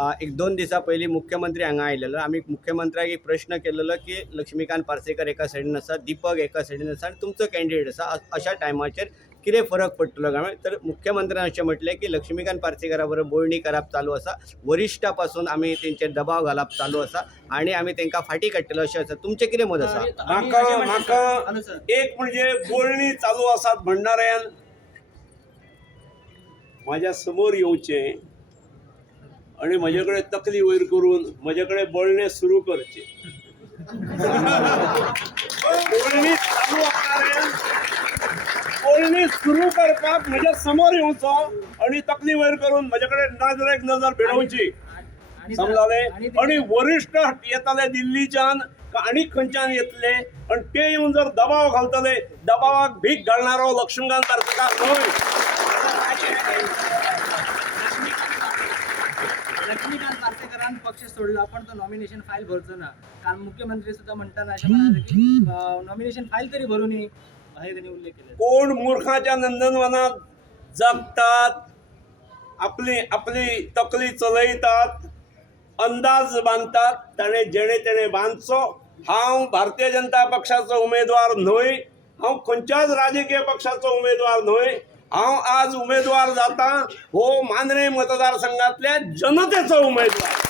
एक 2 दिसा पयलीं मुख्यमंत्री हांगा आयलेलो. आमी मुख्यमंत्र्याक एक प्रश्न केलेलो की लक्ष्मीकांत पार्सेकर एका सायडीन आसा, दीपक एका सायडीन आसा आनी तुमचो कॅन्डिडेट आसा. अशा टायमाचेर कितें फरक पडटलो काय? तर मुख्यमंत्र्यान अशें म्हटलें की लक्ष्मीकांत पार्सेकरा बरोबर बोलणी करप चालू आसा. वरिश्ठा पासून आमी तेंचेर दबाव घालप चालू आसा आनी आमी तेंकां फाटीं काडटलो अशें आसा. तुमचें कितें मत आसा? म्हाका एक म्हणजे बोलणी चालू आसात म्हणणाऱ्यान माझ्या समोर येवचें आणि म्हजे कडेन तकली वयर करून म्हजे कडेन बोलणें सुरू करचें. बोलणी चालू असणाऱ्यान बोलणी सुरू करपाक म्हज्या समोर येवचो आणि तकली वयर करून म्हजे कडेन नजरेक नजर भिडोवची. समजाले? आणि वरिष्ठ येताले दिल्लीच्यान आनी खंयच्यान येतले आणि ते येवन जर दबाव घालतले, दबावाक भीक घालणारो लक्ष्मीकांत पार्सेकर न्हय. लक्ष्मीकांत पार्सेकरान पक्ष सोडला पण तो नॉमिनेशन फाईल भरचो ना. काल मुख्यमंत्री सुद्धा म्हणताना असे म्हणाले की नॉमिनेशन फाईल तरी भरू नये हे त्यांनी उल्लेख केला. कोण मूर्खाच्या नंदनवनात जगतात, आपली तकली चलयतात, अंदाज बांधतात, जेणे तेणे बांधचो. हांव भारतीय जनता पक्षाचो उमेदवार न्हय, हांव खंयच्याच राजकीय पक्षाचो उमेदवार न्हय. हांव आज उमेदवार जाता हो मांद्रे मतदारसंघातल्या जनतेचो उमेदवार.